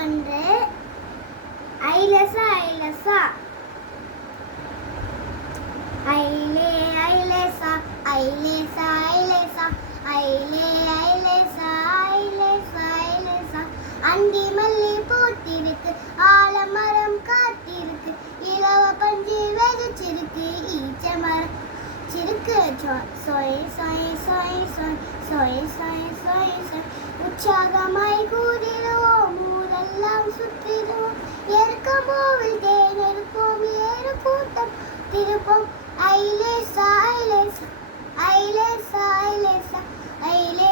ஒன்று ஐலசா ஐலசா ஐலே ஐலேசா ஐலேசா ஐலேசா ஐலே ஐலேசா ஐலேசா ஐலேசா அந்தி மல்லி பூத்திருக்கு ஆலமரம் காத்திருக்கு இலவ பஞ்சு வெகுச்சிருக்கு ஈச்ச மரம் சிருக்கு சொய் சொய் சொய் சொய் சொய் சொய் சொய் சொய் உற்சாகமாய் கூடிடுவோம் ஊரெல்லாம் சுற்றிடுவோம் எருக்கம்போவில் தேன் எடுப்போம் ஏறு கூட்டம் திருப்போம் ஐலேசா ஐலேசா ஐலேசா ஐலேசா ஐலே